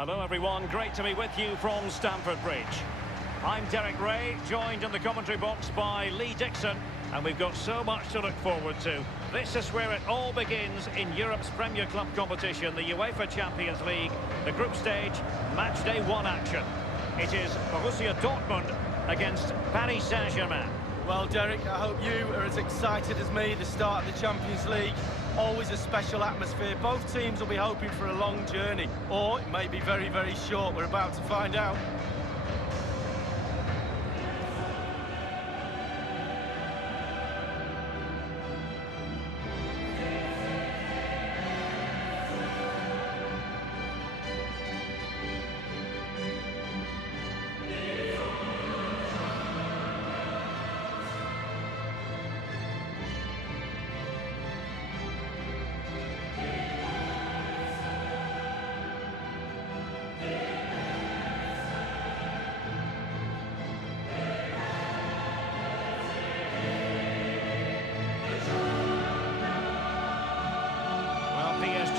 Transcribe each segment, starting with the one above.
Hello everyone, great to be with you from Stamford Bridge. I'm Derek Rae, joined in the commentary box by Lee Dixon, and we've got so much to look forward to. This is where it all begins in Europe's Premier Club competition, the UEFA Champions League, the group stage, match day 1 action. It is Borussia Dortmund against Paris Saint-Germain. Well, Derek, I hope you are as excited as me. The start of the Champions League, always a special atmosphere. Both teams will be hoping for a long journey, or it may be very, very short. We're about to find out.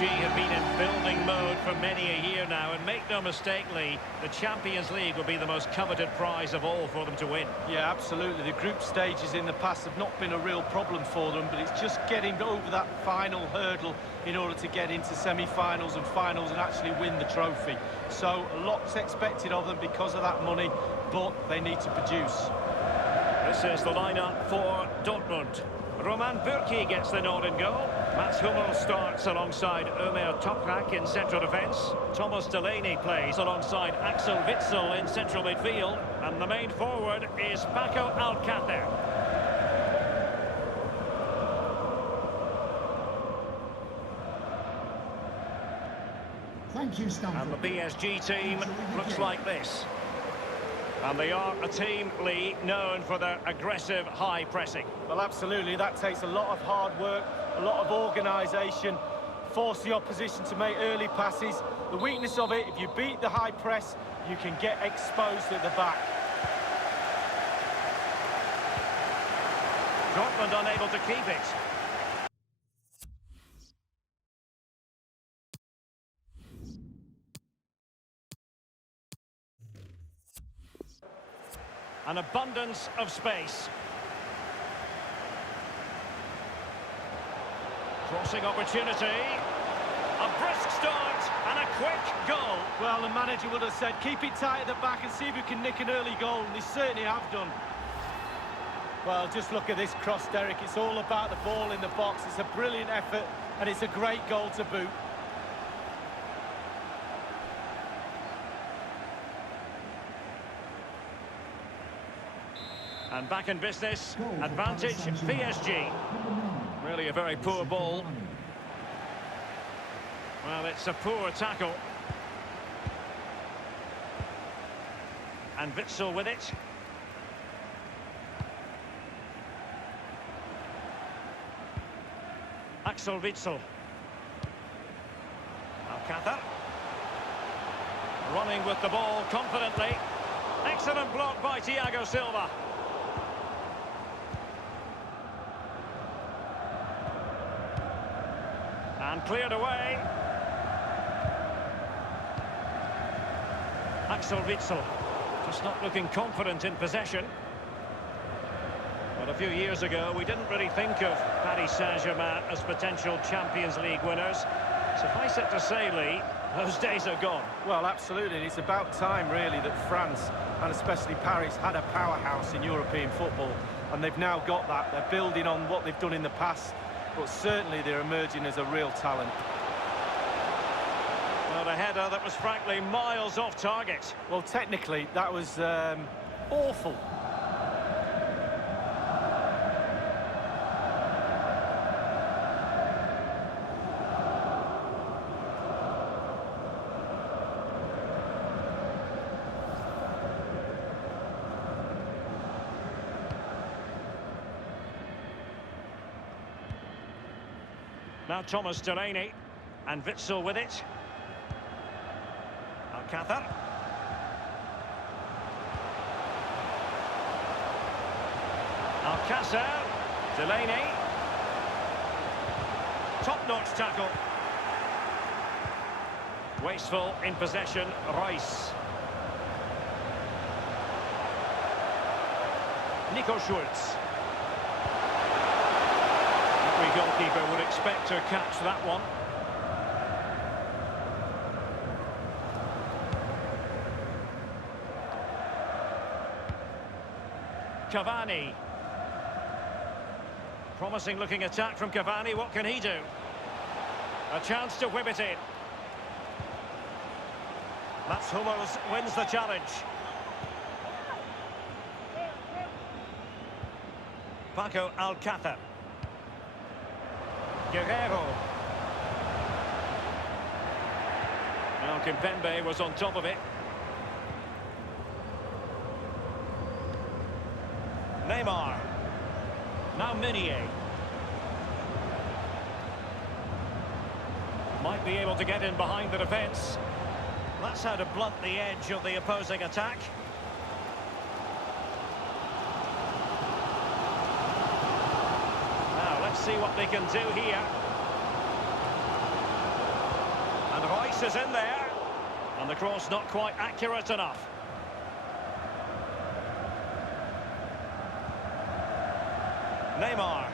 Have been in building mode for many a year now, and make no mistake, Lee, the Champions League will be the most coveted prize of all for them to win. Yeah, absolutely. The group stages in the past have not been a real problem for them, but it's just getting over that final hurdle in order to get into semi-finals and finals and actually win the trophy. So lots expected of them because of that money, but they need to produce. This is the lineup for Dortmund. Roman Bürki gets the nod in goal. Mats Hummels starts alongside Ömer Toprak in central defence. Thomas Delaney plays alongside Axel Witsel in central midfield. And the main forward is Paco Alcácer. Thank you, Stamford. And the PSG team looks like this. And they are a team, Lee, known for their aggressive high pressing. Well, absolutely. That takes a lot of hard work, a lot of organisation, force the opposition to make early passes. The weakness of it, if you beat the high press, you can get exposed at the back. Dortmund unable to keep it. An abundance of space. Crossing opportunity. A brisk start and a quick goal. Well, the manager would have said, keep it tight at the back and see if you can nick an early goal, and they certainly have done. Well, just look at this cross, Derek. It's all about the ball in the box. It's a brilliant effort, and it's a great goal to boot. And back in business, advantage PSG. Really a very poor ball. Well, it's a poor tackle. And Witsel with it. Axel Witsel. Alcácer. Running with the ball confidently. Excellent block by Thiago Silva. And cleared away. Axel Witsel just not looking confident in possession. But a few years ago, we didn't really think of Paris Saint-Germain as potential Champions League winners. Suffice it to say, Lee, those days are gone. Well, absolutely. It's about time, really, that France, and especially Paris, had a powerhouse in European football. And they've now got that. They're building on what they've done in the past. But certainly they're emerging as a real talent. Well, a header that was frankly miles off target. Well, technically, that was awful. Now Thomas Delaney, and Witsel with it. Alcácer. Alcácer. Delaney. Top-notch tackle. Wasteful in possession, Rice. Nico Schultz. Every goalkeeper would expect to catch that one. Cavani. Promising looking attack from Cavani. What can he do? A chance to whip it in. Mats Hummels wins the challenge. Paco Alcácer. Guerrero. Now Kimpembe was on top of it. Neymar. Now Meunier. Might be able to get in behind the defence. That's how to blunt the edge of the opposing attack. Now let's see what they can do here. And Rice is in there. And the cross not quite accurate enough. Neymar.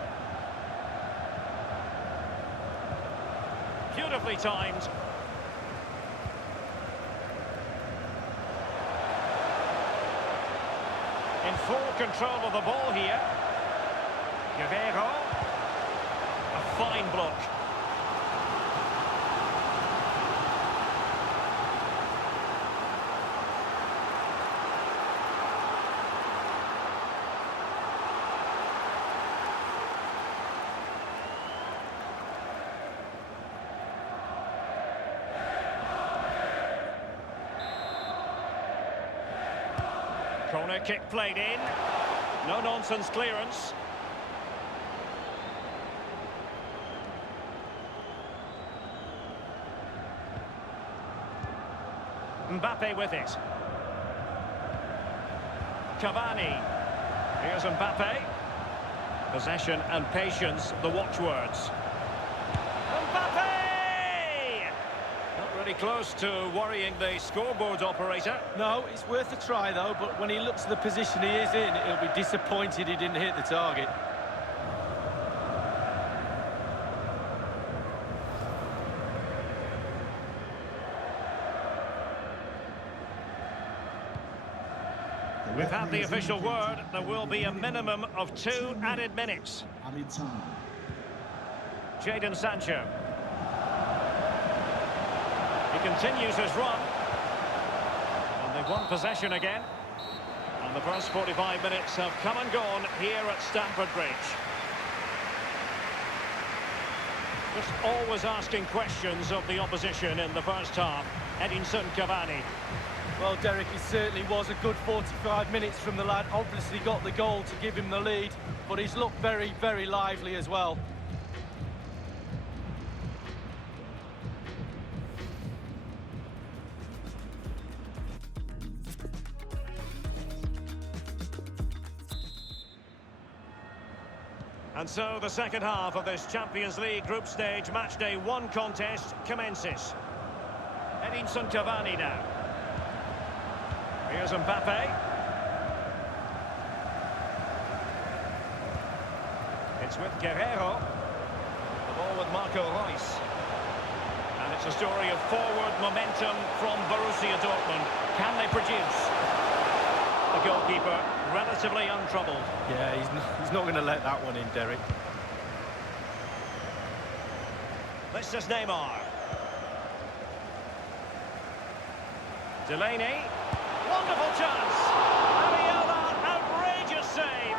Beautifully timed. In full control of the ball here. Guerrero. A fine block. Corner kick played in. No nonsense clearance. Mbappe with it. Cavani. Here's Mbappe. Possession and patience, the watchwords. Mbappe! Not really close to worrying the scoreboard operator. No, it's worth a try though, but when he looks at the position he is in, he'll be disappointed he didn't hit the target. We've had the official word. There will be a minimum of 2 added minutes. Jadon Sancho. He continues his run. And they've won possession again. And the first 45 minutes have come and gone here at Stamford Bridge. Just always asking questions of the opposition in the first half. Edinson Cavani. Well, Derek, it certainly was a good 45 minutes from the lad. Obviously got the goal to give him the lead, but he's looked very, very lively as well. And so the second half of this Champions League group stage matchday 1 contest commences. Edinson Cavani now. Here's Mbappe. It's with Guerrero. The ball with Marco Reus. And it's a story of forward momentum from Borussia Dortmund. Can they produce? The goalkeeper relatively untroubled. Yeah, he's not going to let that one in, Derek. This is Neymar. Delaney. Wonderful chance. Ariola, outrageous save.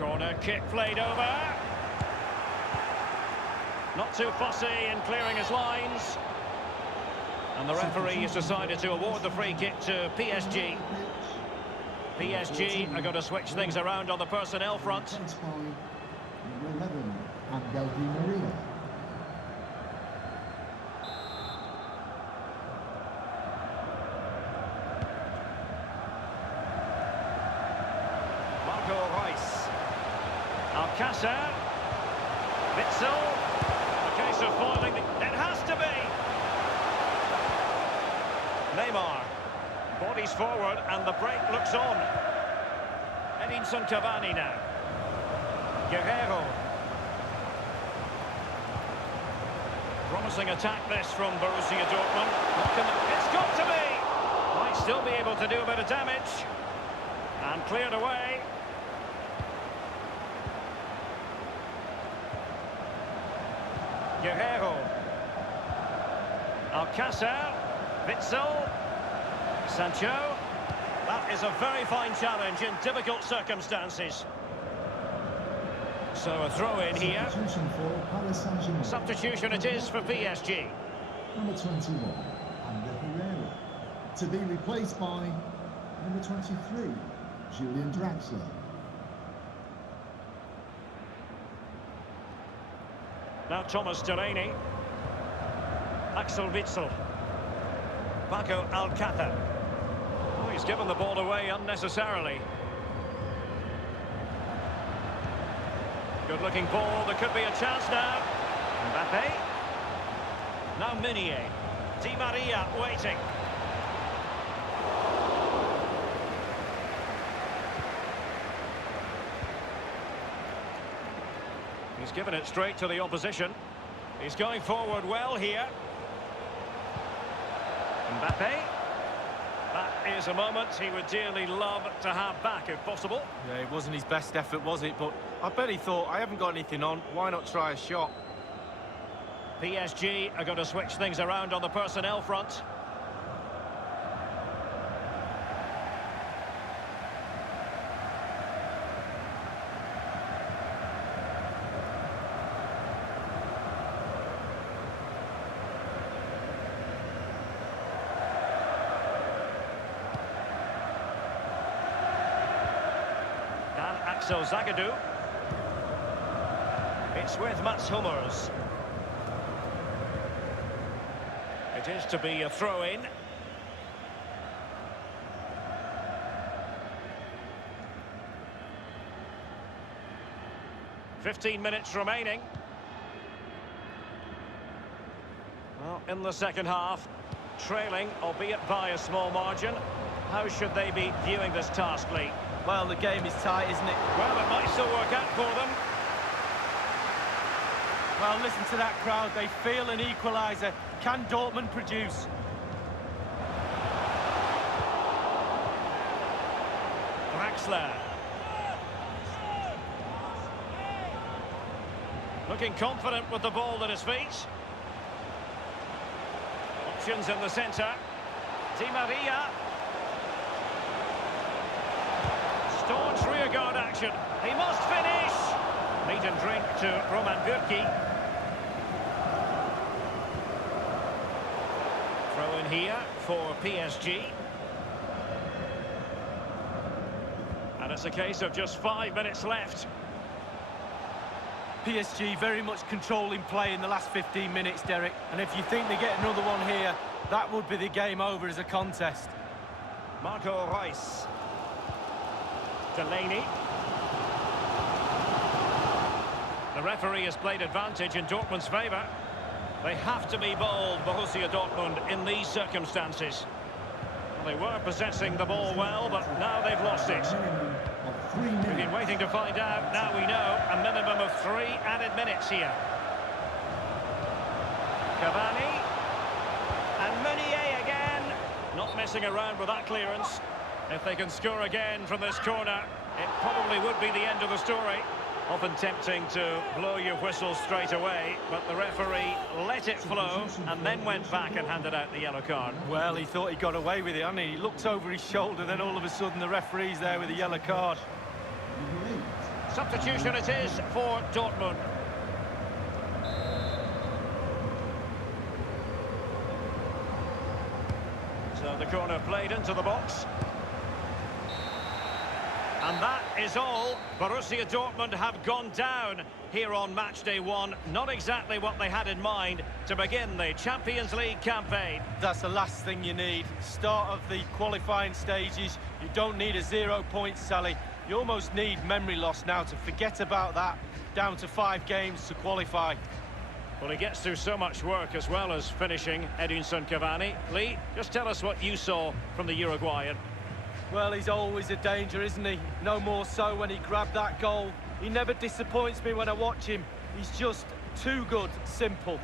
Corner kick played over. Not too fussy in clearing his lines. And the referee has decided to award the free kick to PSG. PSG are going to switch things around on the personnel front. Number 11, Angel Maria. Alcácer, Witsel, a case of foiling, it has to be! Neymar, bodies forward and the break looks on. Edinson Cavani now. Guerrero. Promising attack this from Borussia Dortmund. It's got to be! Might still be able to do a bit of damage. And cleared away. Guerrero, Alcácer, Witsel, Sancho. That is a very fine challenge in difficult circumstances. So a throw in here. Substitution for Paris Saint-Germain. Substitution it is for PSG. Number 21, Ander Herrera. To be replaced by number 23, Julian Draxler. Now Thomas Delaney. Axel Witsel. Paco Alcácer. Oh, he's given the ball away unnecessarily. Good looking ball, there could be a chance now. Mbappe. Now Meunier. Di Maria waiting. He's given it straight to the opposition. He's going forward well here. Mbappe. That is a moment he would dearly love to have back if possible. Yeah, it wasn't his best effort, was it? But I bet he thought, I haven't got anything on, why not try a shot? PSG are going to switch things around on the personnel front. Axel Zagadou. It's with Mats Hummels. It is to be a throw-in. "15 minutes remaining. Well, in the second half, trailing, albeit by a small margin. How should they be viewing this task, Lee? Well, the game is tight, isn't it? Well, it might still work out for them. Well, listen to that crowd. They feel an equaliser. Can Dortmund produce? Draxler. Looking confident with the ball at his feet. Options in the centre. Di Maria. Staunch rearguard action. He must finish. Meat and drink to Roman Bürki. Throw in here for PSG. And it's a case of just 5 minutes left. PSG very much controlling play in the last 15 minutes, Derek. And if you think they get another one here, that would be the game over as a contest. Marco Reus. Delaney. The referee has played advantage in Dortmund's favour. They have to be bold, Borussia Dortmund, in these circumstances. Well, they were possessing the ball well, but now they've lost it. We've been waiting to find out. Now we know a minimum of 3 added minutes here. Cavani. And Meunier again. Not messing around with that clearance. If they can score again from this corner, it probably would be the end of the story. Often tempting to blow your whistle straight away, but the referee let it flow and then went back and handed out the yellow card. Well, he thought he got away with it, hadn't he? He looked over his shoulder, then all of a sudden the referee's there with a yellow card. Substitution it is for Dortmund. So the corner played into the box. And that is all. Borussia Dortmund have gone down here on match day 1. Not exactly what they had in mind to begin the Champions League campaign. That's the last thing you need. Start of the qualifying stages. You don't need a 0 point Sally. You almost need memory loss now to forget about that. Down to 5 games to qualify. Well, he gets through so much work as well as finishing Edinson Cavani. Lee, just tell us what you saw from the Uruguayan. Well, he's always a danger, isn't he? No more so when he grabbed that goal. He never disappoints me when I watch him. He's just too good, simple.